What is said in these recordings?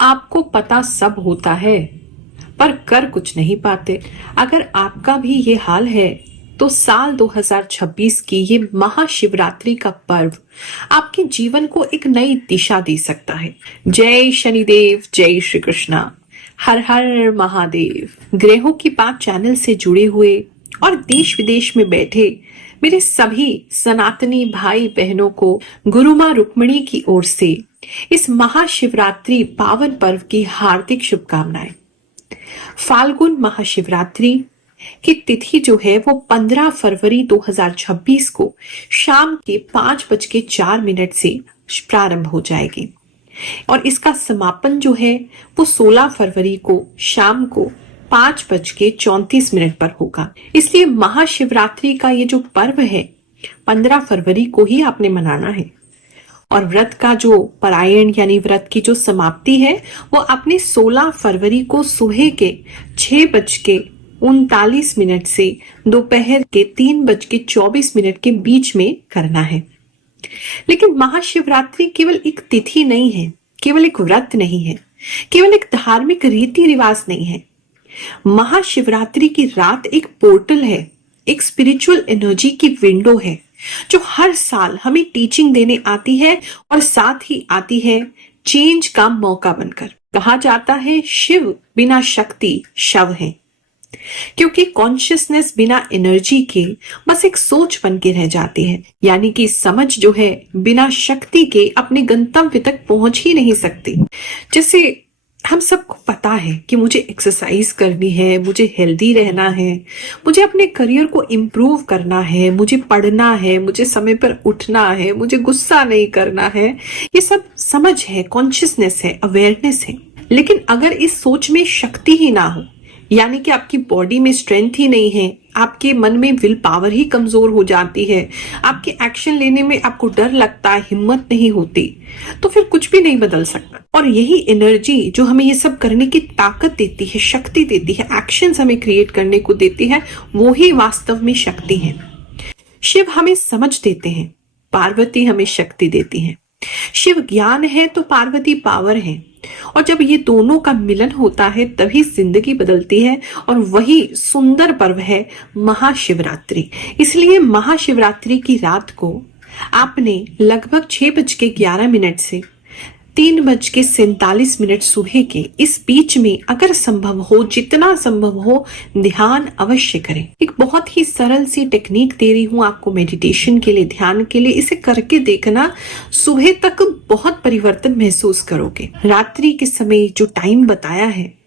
आपको पता सब होता है पर कर कुछ नहीं पाते। अगर आपका भी ये हाल है तो साल 2026 की ये महाशिवरात्रि का पर्व आपके जीवन को एक नई दिशा दे सकता है। जय शनिदेव, जय श्री कृष्णा, हर हर महादेव। ग्रहों की बात चैनल से जुड़े हुए और देश विदेश में बैठे मेरे सभी सनातनी भाई बहनों को गुरु माँ रुक्मिणी की ओर से इस महाशिवरात्रि पावन पर्व की हार्दिक शुभकामनाएं। फाल्गुन महाशिवरात्रि की तिथि जो है वो 15 फरवरी 2026 को शाम के 5:04 से प्रारंभ हो जाएगी और इसका समापन जो है वो 16 फरवरी को शाम को 5:34 पर होगा। इसलिए महाशिवरात्रि का ये जो पर्व है 15 फरवरी को ही आपने मनाना है और व्रत का जो परायण यानी व्रत की जो समाप्ति है वो आपने 16 फरवरी को सुबह के 6:39 से दोपहर के 3:24 के बीच में करना है। लेकिन महाशिवरात्रि केवल एक तिथि नहीं है, केवल एक व्रत नहीं है, केवल एक धार्मिक रीति रिवाज नहीं है। महाशिवरात्रि की रात एक पोर्टल है, एक स्पिरिचुअल एनर्जी की विंडो है जो हर साल हमें टीचिंग देने आती है और साथ ही आती है चेंज का मौका बनकर। कहा जाता है शिव बिना शक्ति शव है, क्योंकि कॉन्शियसनेस बिना एनर्जी के बस एक सोच बन के रह जाती है। यानी कि समझ जो है बिना शक्ति के अपने गंतव्य तक पहुंच ही नहीं सकती। जैसे हम सबको पता है कि मुझे एक्सरसाइज करनी है, मुझे हेल्दी रहना है, मुझे अपने करियर को इम्प्रूव करना है, मुझे पढ़ना है, मुझे समय पर उठना है, मुझे गुस्सा नहीं करना है। ये सब समझ है, कॉन्शियसनेस है, अवेयरनेस है। लेकिन अगर इस सोच में शक्ति ही ना हो, यानी कि आपकी बॉडी में स्ट्रेंथ ही नहीं है, आपके मन में विल पावर ही कमजोर हो जाती है, आपके एक्शन लेने में आपको डर लगता है, हिम्मत नहीं होती, तो फिर कुछ भी नहीं बदल सकता। और यही एनर्जी जो हमें ये सब करने की ताकत देती है, शक्ति देती है, एक्शंस हमें क्रिएट करने को देती है, वो ही वास्तव में शक्ति है। शिव हमें समझ देते हैं, पार्वती हमें शक्ति देती है। शिव ज्ञान है तो पार्वती पावर है, और जब ये दोनों का मिलन होता है तभी जिंदगी बदलती है। और वही सुंदर पर्व है महाशिवरात्रि। इसलिए महाशिवरात्रि की रात को आपने लगभग 6:11 से 3:47 सुबह के इस बीच में अगर संभव हो, जितना संभव हो, ध्यान अवश्य करें। एक बहुत ही सरल सी टेक्निक दे रही हूँ आपको मेडिटेशन के लिए, ध्यान के लिए। इसे करके देखना, सुबह तक बहुत परिवर्तन महसूस करोगे। रात्रि के समय जो टाइम बताया है,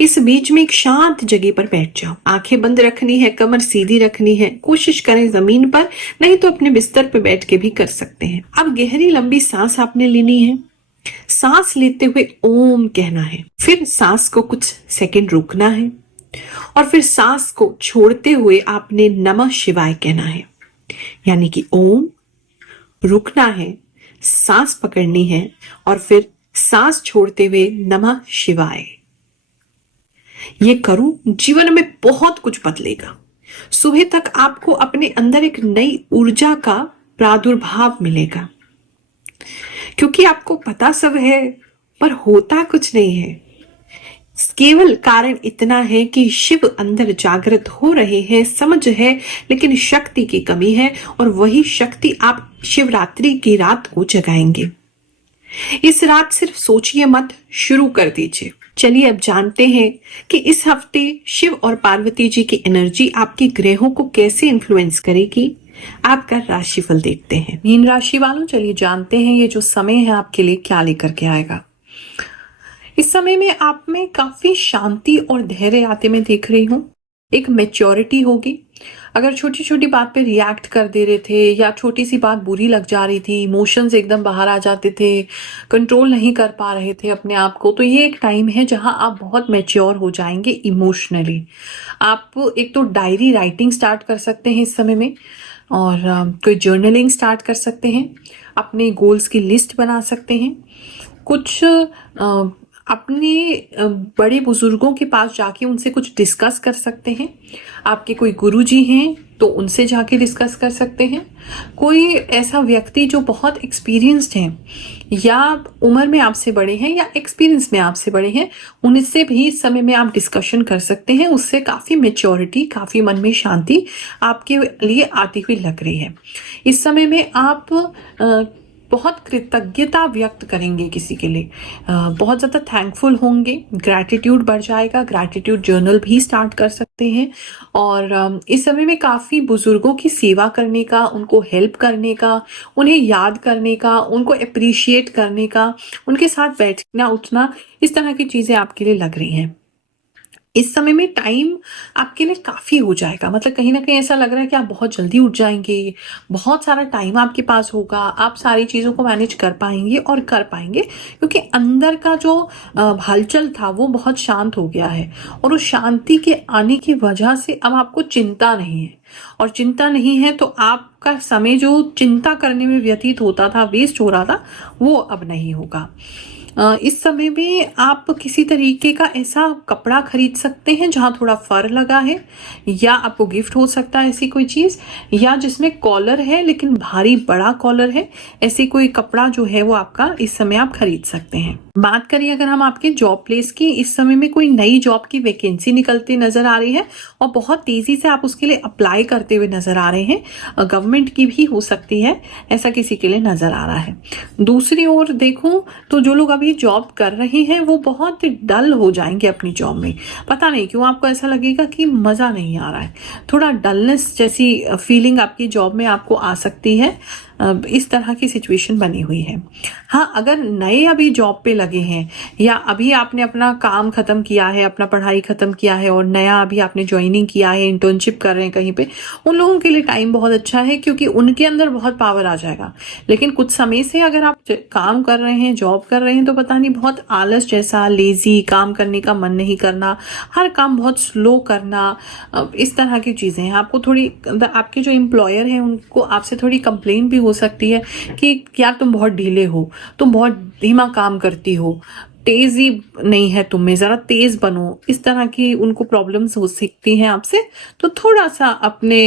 इस बीच में एक शांत जगह पर बैठ जाओ। आंखें बंद रखनी है, कमर सीधी रखनी है। कोशिश करें जमीन पर, नहीं तो अपने बिस्तर पर बैठ के भी कर सकते हैं। अब गहरी लंबी सांस आपने लेनी है। सांस लेते हुए ओम कहना है, फिर सांस को कुछ सेकंड रोकना है और फिर सांस को छोड़ते हुए आपने नमः शिवाय कहना है। यानी कि ओम, रुकना है, सांस पकड़नी है और फिर सांस छोड़ते हुए नमः शिवाय। ये करूं, जीवन में बहुत कुछ बदलेगा। सुबह तक आपको अपने अंदर एक नई ऊर्जा का प्रादुर्भाव मिलेगा, क्योंकि आपको पता सब है पर होता कुछ नहीं है। केवल कारण इतना है कि शिव अंदर जागृत हो रहे हैं, समझ है, लेकिन शक्ति की कमी है और वही शक्ति आप शिवरात्रि की रात को जगाएंगे। इस रात सिर्फ सोचिए मत, शुरू कर दीजिए। चलिए अब जानते हैं कि इस हफ्ते शिव और पार्वती जी की एनर्जी आपके ग्रहों को कैसे इन्फ्लुएंस करेगी। आपका राशिफल देखते हैं। मीन राशि वालों, चलिए जानते हैं ये जो समय है आपके लिए क्या लेकर के आएगा। इस समय में आप में काफी शांति और धैर्य आते मैं देख रही हूँ। एक मैच्योरिटी होगी। अगर छोटी छोटी बात पे रिएक्ट कर दे रहे थे या छोटी सी बात बुरी लग जा रही थी, इमोशंस एकदम बाहर आ जाते थे, कंट्रोल नहीं कर पा रहे थे अपने आप को, तो ये एक टाइम है जहां आप बहुत मैच्योर हो जाएंगे इमोशनली। आप एक तो डायरी राइटिंग स्टार्ट कर सकते हैं इस समय में, और कोई जर्नलिंग स्टार्ट कर सकते हैं, अपने गोल्स की लिस्ट बना सकते हैं, कुछ अपने बड़े बुजुर्गों के पास जाके उनसे कुछ डिस्कस कर सकते हैं। आपके कोई गुरुजी हैं तो उनसे जाके डिस्कस कर सकते हैं। कोई ऐसा व्यक्ति जो बहुत एक्सपीरियंस्ड है या उम्र में आपसे बड़े हैं या एक्सपीरियंस में आपसे बड़े हैं, उनसे भी इस समय में आप डिस्कशन कर सकते हैं। उससे काफ़ी मेच्योरिटी, काफ़ी मन में शांति आपके लिए आती हुई लग रही है। इस समय में आप बहुत कृतज्ञता व्यक्त करेंगे किसी के लिए, बहुत ज़्यादा थैंकफुल होंगे, ग्रैटिट्यूड बढ़ जाएगा। ग्रैटिट्यूड जर्नल भी स्टार्ट कर सकते हैं। और इस समय में काफ़ी बुजुर्गों की सेवा करने का, उनको हेल्प करने का, उन्हें याद करने का, उनको अप्रिशिएट करने का, उनके साथ बैठना उठना, इस तरह की चीज़ें आपके लिए लग रही हैं। इस समय में टाइम आपके लिए काफ़ी हो जाएगा, मतलब कहीं ना कहीं ऐसा लग रहा है कि आप बहुत जल्दी उठ जाएंगे, बहुत सारा टाइम आपके पास होगा, आप सारी चीज़ों को मैनेज कर पाएंगे और कर पाएंगे, क्योंकि अंदर का जो हलचल था वो बहुत शांत हो गया है। और उस शांति के आने की वजह से अब आपको चिंता नहीं है, और चिंता नहीं है तो आपका समय जो चिंता करने में व्यतीत होता था, वेस्ट हो रहा था, वो अब नहीं होगा। इस समय में आप किसी तरीके का ऐसा कपड़ा खरीद सकते हैं जहाँ थोड़ा फर लगा है, या आपको गिफ्ट हो सकता है ऐसी कोई चीज़, या जिसमें कॉलर है लेकिन भारी बड़ा कॉलर है, ऐसी कोई कपड़ा जो है वो आपका इस समय आप खरीद सकते हैं। बात करिए अगर हम आपके जॉब प्लेस की, इस समय में कोई नई जॉब की वैकेंसी निकलती नजर आ रही है और बहुत तेजी से आप उसके लिए अप्लाई करते हुए नजर आ रहे हैं। गवर्नमेंट की भी हो सकती है, ऐसा किसी के लिए नजर आ रहा है। दूसरी ओर देखूं तो जो लोग अभी जॉब कर रहे हैं वो बहुत डल हो जाएंगे अपनी जॉब में। पता नहीं क्यों आपको ऐसा लगेगा कि मजा नहीं आ रहा है, थोड़ा डलनेस जैसी फीलिंग आपकी जॉब में आपको आ सकती है। इस तरह की सिचुएशन बनी हुई है। हाँ, अगर नए अभी जॉब पे लगे हैं या अभी आपने अपना काम खत्म किया है, अपना पढ़ाई खत्म किया है और नया अभी आपने ज्वाइनिंग किया है, इंटर्नशिप कर रहे हैं कहीं पे, उन लोगों के लिए टाइम बहुत अच्छा है, क्योंकि उनके अंदर बहुत पावर आ जाएगा। लेकिन कुछ समय से अगर आप काम कर रहे हैं, जॉब कर रहे हैं, तो पता नहीं बहुत आलस जैसा, लेजी, काम करने का मन नहीं करना, हर काम बहुत स्लो करना, इस तरह की चीजें हैं। आपको थोड़ी, आपके जो एम्प्लॉयर हैं उनको आपसे थोड़ी कंप्लेन भी हो सकती है कि यार तुम बहुत ढीले हो, तुम बहुत धीमा काम करती हो, तेजी नहीं है तुम में, जरा तेज बनो, इस तरह की उनको प्रॉब्लम्स हो सकती हैं आपसे। तो थोड़ा सा अपने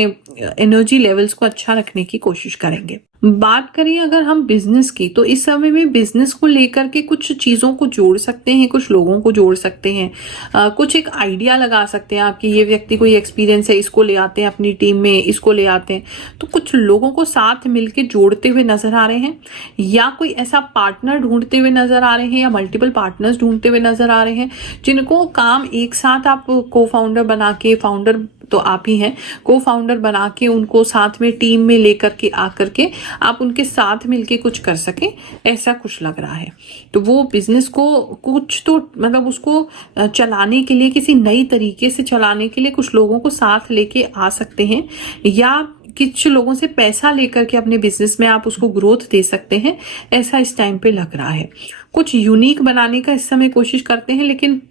एनर्जी लेवल्स को अच्छा रखने की कोशिश करेंगे। बात करें अगर हम बिजनेस की, तो इस समय में बिजनेस को लेकर के कुछ चीजों को जोड़ सकते हैं, कुछ लोगों को जोड़ सकते हैं, कुछ एक आइडिया लगा सकते हैं आपकी, ये व्यक्ति कोई एक्सपीरियंस है, इसको ले आते हैं अपनी टीम में, इसको ले आते हैं। तो कुछ लोगों को साथ मिलके जोड़ते हुए नजर आ रहे हैं, या कोई ऐसा पार्टनर ढूंढते हुए नजर आ रहे हैं, या मल्टीपल पार्टनर्स ढूंढते हुए नजर आ रहे हैं, जिनको काम एक साथ आप को फाउंडर बना के, फाउंडर तो आप ही हैं, को फाउंडर बना के उनको साथ में टीम में लेकर के आकर के आप उनके साथ मिलके कुछ कर सकें, ऐसा कुछ लग रहा है। तो वो बिजनेस को कुछ तो मतलब उसको चलाने के लिए, किसी नई तरीके से चलाने के लिए कुछ लोगों को साथ लेके आ सकते हैं, या कुछ लोगों से पैसा लेकर के अपने बिजनेस में आप उसको ग्रोथ दे सकते हैं, ऐसा इस टाइम पे लग रहा है। कुछ यूनिक बनाने का इस समय कोशिश करते हैं, लेकिन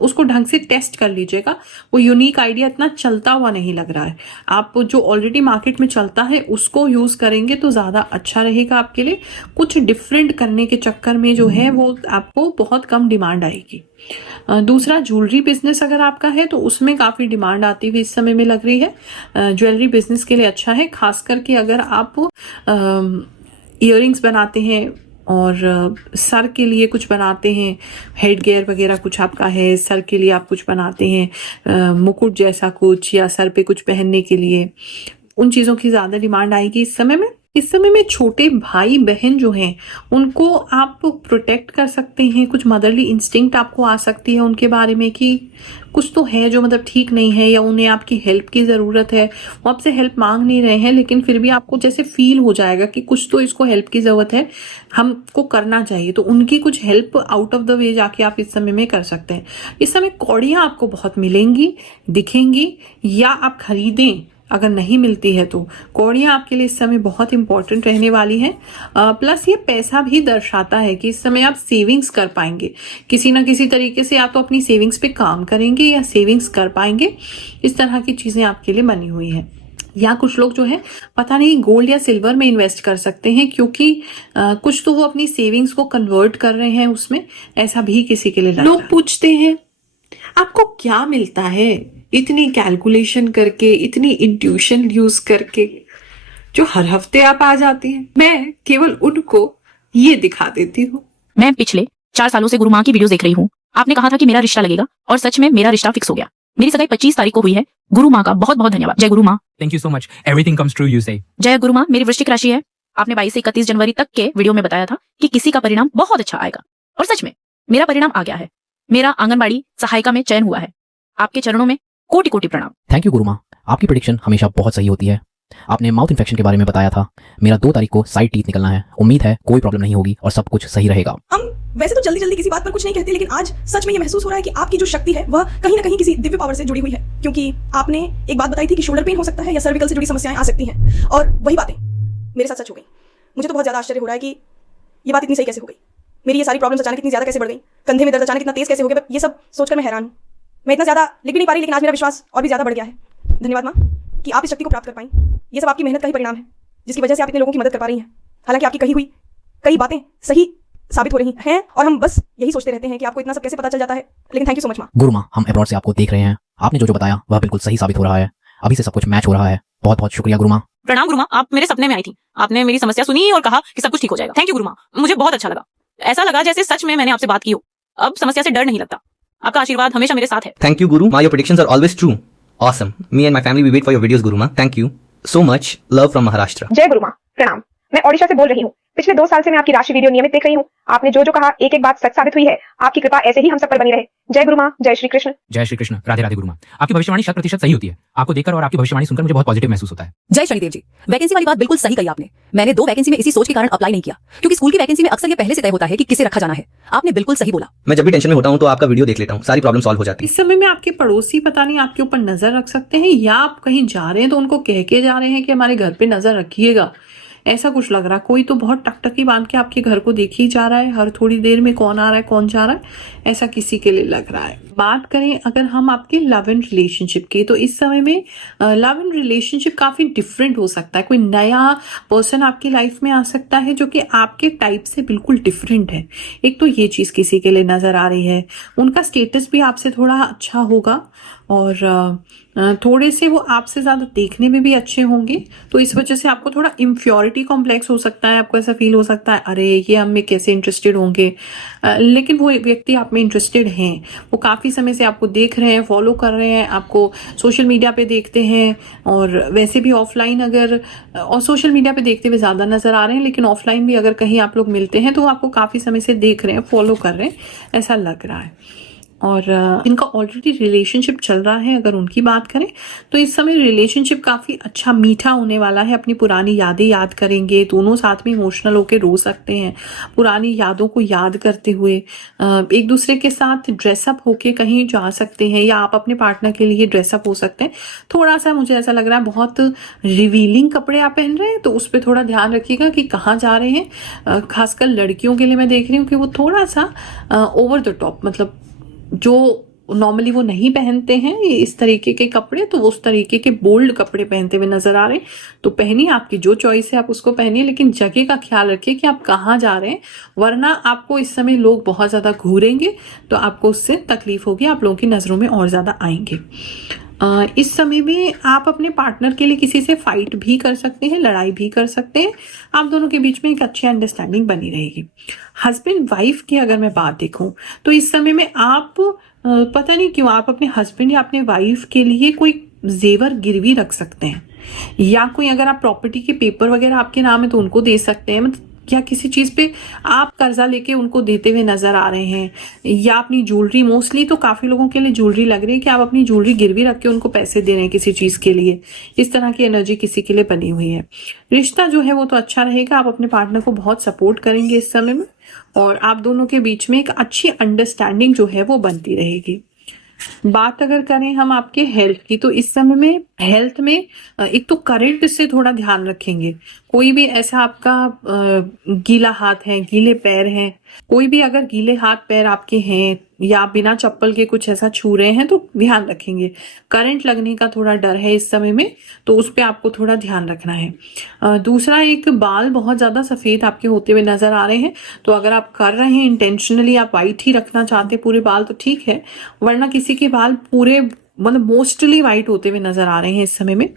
उसको ढंग से टेस्ट कर लीजिएगा। वो यूनिक आइडिया इतना चलता हुआ नहीं लग रहा है। आप जो ऑलरेडी मार्केट में चलता है उसको यूज करेंगे तो ज्यादा अच्छा रहेगा आपके लिए। कुछ डिफरेंट करने के चक्कर में जो है वो आपको बहुत कम डिमांड आएगी। दूसरा, ज्वेलरी बिजनेस अगर आपका है तो उसमें काफी डिमांड आती हुई इस समय में लग रही है। ज्वेलरी बिजनेस के लिए अच्छा है, खास करके अगर आप इयररिंग्स बनाते हैं और सर के लिए कुछ बनाते हैं, हेड गियर वगैरह कुछ आपका है, सर के लिए आप कुछ बनाते हैं, मुकुट जैसा कुछ, या सर पे कुछ पहनने के लिए, उन चीजों की ज्यादा डिमांड आएगी इस समय में। इस समय में छोटे भाई बहन जो हैं उनको आप प्रोटेक्ट कर सकते हैं। कुछ मदरली इंस्टिंक्ट आपको आ सकती है उनके बारे में कि कुछ तो है जो मतलब ठीक नहीं है, या उन्हें आपकी हेल्प की जरूरत है। वो आपसे हेल्प मांग नहीं रहे हैं, लेकिन फिर भी आपको जैसे फील हो जाएगा कि कुछ तो इसको हेल्प की जरूरत है, हमको करना चाहिए। तो उनकी कुछ help out of the way जाके आप इस समय में कर सकते हैं। इस समय कौड़ियां आपको बहुत मिलेंगी, दिखेंगी, या आप खरीदें अगर नहीं मिलती है तो। कौड़ियां आपके लिए इस समय बहुत इंपॉर्टेंट रहने वाली हैं। प्लस ये पैसा भी दर्शाता है कि इस समय आप सेविंग्स कर पाएंगे किसी ना किसी तरीके से, या तो अपनी सेविंग्स पे काम करेंगे या सेविंग्स कर पाएंगे। इस तरह की चीजें आपके लिए बनी हुई है। या कुछ लोग जो है पता नहीं गोल्ड या सिल्वर में इन्वेस्ट कर सकते हैं, क्योंकि कुछ तो वो अपनी सेविंग्स को कन्वर्ट कर रहे हैं उसमें, ऐसा भी किसी के लिए लग रहा है। लोग पूछते हैं आपको क्या मिलता है इतनी कैलकुलेशन करके, इतनी इंट्यूशन यूज करके जो हर हफ्ते आप आ जाती हैं। मैं केवल उनको ये दिखा देती हूँ। मैं पिछले 4 सालों से गुरु माँ की वीडियोस देख रही हूँ। आपने कहा था कि मेरा रिश्ता लगेगा और सच में मेरा रिश्ता फिक्स हो गया। मेरी सगाई 25 तारीख को हुई है। गुरु माँ का बहुत बहुत धन्यवाद। जय गुरु माँ। Thank you so much. Everything comes true, you say. जय गुरु माँ। मेरी वृश्चिक राशि है। आपने 22 से 31 जनवरी तक के वीडियो में बताया था कि किसी का परिणाम बहुत अच्छा आएगा और सच में मेरा परिणाम आ गया है। मेरा आंगनबाड़ी सहायिका में चयन हुआ है। आपके चरणों में कोटि कोटि प्रणाम। थैंक यू गुरु माँ, आपकी प्रेडिक्शन हमेशा बहुत सही होती है। आपने माउथ इन्फेक्शन के बारे में बताया था। मेरा 2 तारीख को साइड टीथ निकलना है। उम्मीद है कोई प्रॉब्लम नहीं होगी और सब कुछ सही रहेगा। हम वैसे तो जल्दी जल्दी किसी बात पर कुछ नहीं कहते, लेकिन आज सच में ये महसूस हो रहा है कि आपकी जो शक्ति है वह कहीं ना कहीं किसी दिव्य पावर से जुड़ी हुई है। क्योंकि आपने एक बात बताई थी कि शोल्डर पेन हो सकता है या सर्विकल से जुड़ी समस्याएं आ सकती हैं, और वही बातें मेरे साथ सच हो गई। मुझे तो बहुत ज्यादा आश्चर्य हो रहा है कि ये बात इतनी सही कैसे हो गई। मेरी ये सारी प्रॉब्लम्स अचानक इतनी ज्यादा कैसे बढ़ गई, कंधे में दर्द अचानक इतना तेज कैसे हो गया, ये सब सोचकर मैं हैरान हूँ। मैं इतना ज्यादा लिख भी नहीं पा रही, लेकिन आज मेरा विश्वास और भी ज्यादा बढ़ गया है। धन्यवाद माँ कि आप इस शक्ति को प्राप्त कर पाई। ये सब आपकी मेहनत का ही परिणाम है, जिसकी वजह से आप इतने लोगों की मदद कर पा रही हैं। हालांकि आपकी कही हुई कई बातें सही साबित हो रही हैं और हम बस यही सोचते रहते हैं कि आपको इतना सब कैसे पता चल जाता है। लेकिन थैंक यू सो मच माँ। गुरु माँ, हम अब्रॉड से आपको देख रहे हैं। आपने जो बताया वह बिल्कुल सही साबित हो रहा है। अभी से सब कुछ मैच हो रहा है। बहुत बहुत शुक्रिया गुरु माँ। प्रणाम गुरु माँ। आप मेरे सपने में आई थी। आपने मेरी समस्या सुनी और कहा कि सब कुछ ठीक हो जाएगा। थैंक यू गुरु माँ। मुझे बहुत अच्छा लगा। ऐसा लगा जैसे सच में मैंने आपसे बात की हो। अब समस्या से डर नहीं लगता। आपका आशीर्वाद हमेशा मेरे साथ है। Thank you, Guru. Your predictions are always true. Awesome. Me and my family we wait for your videos, Guru Ma. Thank you so much. Love from Maharashtra. जय गुरु माँ। प्रणाम। मैं ओडिशा से बोल रही हूँ। पिछले 2 साल से मैं आपकी राशि वीडियो नियमित देख रही हूँ। आपने जो जो कहा एक एक बात सच साबित हुई है। आपकी कृपा ऐसे ही हम सब पर बनी रहे। जय गुरु माँ। जय श्री कृष्ण। जय श्री कृष्ण। राधे राधे गुरु माँ। आपकी भविष्यवाणी 100% सही होती है। आपको देखकर और आपकी भविष्यवाणी सुनकर मुझे बहुत पॉजिटिव महसूस होता है। जय शनिदेव जी। वैकेंसी वाली बात बिल्कुल सही कही आपने। मैंने 2 वैकेंसी में इसी सोच के कारण अप्लाई नहीं किया, क्योंकि स्कूल की वैकेंसी में अक्सर ये पहले से तय होता है कि किसे रखा जाना है। आपने बिल्कुल सही बोला। मैं जब भी टेंशन में होता हूँ तो आपका वीडियो देख लेता हूँ, सारी प्रॉब्लम सॉल्व हो जाती है। इस समय में आपके पड़ोसी पता नहीं आपके ऊपर नजर रख सकते हैं, या आप कहीं जा रहे हैं तो उनको कह के जा रहे हैं कि हमारे घर पे नजर रखिएगा। ऐसा कुछ लग रहा। कोई तो बहुत टकटकी बांध के आपके घर को देख ही जा रहा है। हर थोड़ी देर में कौन आ रहा है कौन जा रहा है, ऐसा किसी के लिए लग रहा है। बात करें अगर हम आपके लव एंड रिलेशनशिप की, तो इस समय में लव एंड रिलेशनशिप काफी डिफरेंट हो सकता है। कोई नया पर्सन आपकी लाइफ में आ सकता है जो कि आपके टाइप से बिल्कुल डिफरेंट है। एक तो ये चीज किसी के लिए नजर आ रही है। उनका स्टेटस भी आपसे थोड़ा अच्छा होगा और थोड़े से वो आपसे ज्यादा देखने में भी अच्छे होंगे, तो इस वजह से आपको थोड़ा इम्प्योरिटी कॉम्प्लेक्स हो सकता है। आपको ऐसा फील हो सकता है अरे ये हम में कैसे इंटरेस्टेड होंगे, लेकिन वो व्यक्ति आप में इंटरेस्टेड हैं। वो काफी समय से आपको देख रहे हैं, फॉलो कर रहे हैं, आपको सोशल मीडिया पे देखते हैं, और वैसे भी ऑफलाइन अगर, और सोशल मीडिया पे देखते हुए ज्यादा नजर आ रहे हैं, लेकिन ऑफलाइन भी अगर कहीं आप लोग मिलते हैं तो वो आपको काफी समय से देख रहे हैं, फॉलो कर रहे हैं, ऐसा लग रहा है। और इनका ऑलरेडी रिलेशनशिप चल रहा है, अगर उनकी बात करें तो इस समय रिलेशनशिप काफी अच्छा मीठा होने वाला है। अपनी पुरानी यादें याद करेंगे, दोनों साथ में इमोशनल होकर रो सकते हैं। पुरानी यादों को याद करते हुए एक दूसरे के साथ ड्रेसअप होके कहीं जा सकते हैं, या आप अपने पार्टनर के लिए ड्रेसअप हो सकते हैं। थोड़ा सा मुझे ऐसा लग रहा है बहुत रिवीलिंग कपड़े आप पहन रहे हैं, तो उस पर थोड़ा ध्यान रखिएगा कि कहाँ जा रहे हैं। खासकर लड़कियों के लिए मैं देख रही हूँ कि वो थोड़ा सा ओवर द टॉप, मतलब जो नॉर्मली वो नहीं पहनते हैं इस तरीके के कपड़े, तो वो उस तरीके के बोल्ड कपड़े पहनते हुए नजर आ रहे हैं। तो पहनिए, आपकी जो चॉइस है आप उसको पहनिए, लेकिन जगह का ख्याल रखिए कि आप कहाँ जा रहे हैं, वरना आपको इस समय लोग बहुत ज्यादा घूरेंगे तो आपको उससे तकलीफ होगी, आप लोगों की नजरों में और ज्यादा आएंगे। इस समय में आप अपने पार्टनर के लिए किसी से फाइट भी कर सकते हैं, लड़ाई भी कर सकते हैं। आप दोनों के बीच में एक अच्छी अंडरस्टैंडिंग बनी रहेगी। हस्बैंड वाइफ की अगर मैं बात देखूं तो इस समय में आप पता नहीं क्यों आप अपने हस्बैंड या अपने वाइफ के लिए कोई जेवर गिरवी रख सकते हैं, या कोई अगर आप प्रॉपर्टी के पेपर वगैरह आपके नाम है तो उनको दे सकते हैं, मतलब या किसी चीज पे आप कर्जा लेके उनको देते हुए नजर आ रहे हैं, या अपनी ज्वेलरी, मोस्टली तो काफी लोगों के लिए ज्वेलरी लग रही है कि आप अपनी ज्वेलरी गिरवी रख के उनको पैसे दे रहे हैं किसी चीज के लिए। इस तरह की एनर्जी किसी के लिए बनी हुई है। रिश्ता जो है वो तो अच्छा रहेगा, आप अपने पार्टनर को बहुत सपोर्ट करेंगे इस समय में, और आप दोनों के बीच में एक अच्छी अंडरस्टैंडिंग जो है वो बनती रहेगी। बात अगर करें हम आपके हेल्थ की, तो इस समय में हेल्थ में एक तो करंट से थोड़ा ध्यान रखेंगे। कोई भी ऐसा आपका गीला हाथ है, गीले पैर हैं, कोई भी अगर गीले हाथ पैर आपके हैं या बिना चप्पल के कुछ ऐसा छू रहे हैं तो ध्यान रखेंगे। करंट लगने का थोड़ा डर है इस समय में, तो उस पे आपको थोड़ा ध्यान रखना है। दूसरा, एक बाल बहुत ज्यादा सफेद आपके होते हुए नजर आ रहे हैं, तो अगर आप कर रहे हैं इंटेंशनली, आप वाइट ही रखना चाहते हैं पूरे बाल तो ठीक है, वरना किसी के बाल पूरे मतलब मोस्टली वाइट होते हुए नजर आ रहे हैं इस समय में।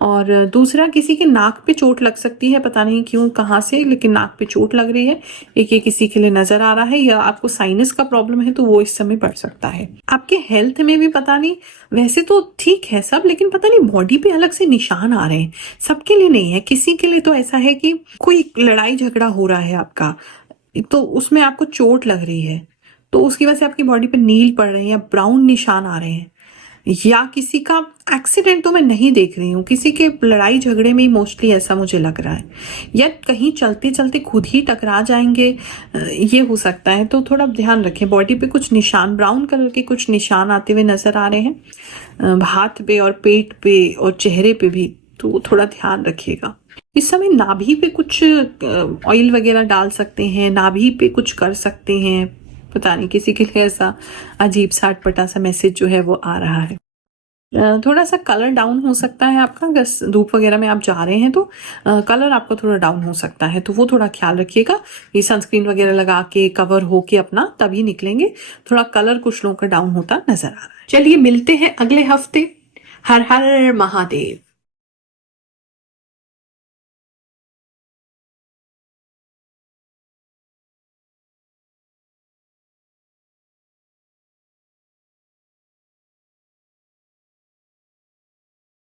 और दूसरा, किसी के नाक पे चोट लग सकती है, पता नहीं क्यों कहाँ से, लेकिन नाक पे चोट लग रही है, एक ये किसी के लिए नजर आ रहा है। या आपको साइनस का प्रॉब्लम है तो वो इस समय बढ़ सकता है। आपके हेल्थ में भी पता नहीं, वैसे तो ठीक है सब, लेकिन पता नहीं बॉडी पे अलग से निशान आ रहे हैं। सबके लिए नहीं है, किसी के लिए तो ऐसा है कि कोई लड़ाई झगड़ा हो रहा है आपका, तो उसमें आपको चोट लग रही है, तो उसकी वजह से आपकी बॉडी पे नील पड़ रहे हैं या ब्राउन निशान आ रहे हैं। या किसी का एक्सीडेंट तो मैं नहीं देख रही हूँ, किसी के लड़ाई झगड़े में ही मोस्टली ऐसा मुझे लग रहा है। या कहीं चलते चलते खुद ही टकरा जाएंगे, ये हो सकता है। तो थोड़ा ध्यान रखें, बॉडी पे कुछ निशान, ब्राउन कलर के कुछ निशान आते हुए नजर आ रहे हैं, हाथ पे और पेट पे और चेहरे पे भी, तो थोड़ा ध्यान रखिएगा। इस समय नाभि पे कुछ ऑयल वगैरह डाल सकते हैं, नाभि पे कुछ कर सकते हैं, पता नहीं किसी के लिए ऐसा अजीब सा अटपटा सा मैसेज जो है वो आ रहा है। थोड़ा सा कलर डाउन हो सकता है आपका, अगर धूप वगैरह में आप जा रहे हैं तो कलर आपका थोड़ा डाउन हो सकता है, तो वो थोड़ा ख्याल रखिएगा। ये सनस्क्रीन वगैरह लगा के कवर होके अपना तभी निकलेंगे, थोड़ा कलर कुछ लोगों का डाउन होता नजर आ रहा है। चलिए मिलते हैं अगले हफ्ते। हर हर महादेव।